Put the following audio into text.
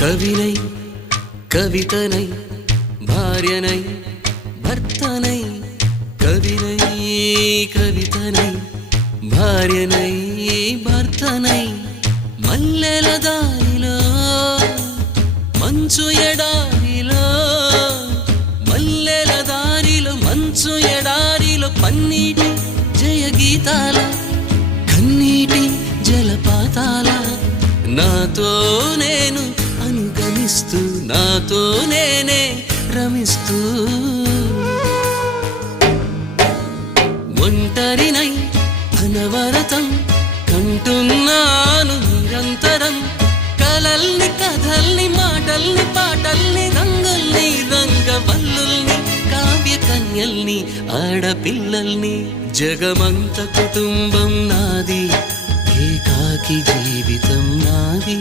కవినై కవితనై భార్యనై భర్తనై కవినై కవితనై భార్యనై భర్తనై మల్లెల దారిలో మంచు ఎడారిలో మల్లెల దారిలో మంచు ఎడారిలో పన్నీటి జయ గీతాల కన్నీటి జలపాతాల నాతో నేను అనుగమిస్తూ నాతో నేనే రమిస్తూ ఒంటరినై అనవరతం కంటున్నాను నిరంతరం కలల్ని కథల్ని మాటల్ని పాటల్ని రంగుల్ని రంగవల్లుల్ని కావ్య కన్యల్ని ఆడపిల్లల్ని జగమంత కుటుంబం నాది ఏకాకి జీవితం నాది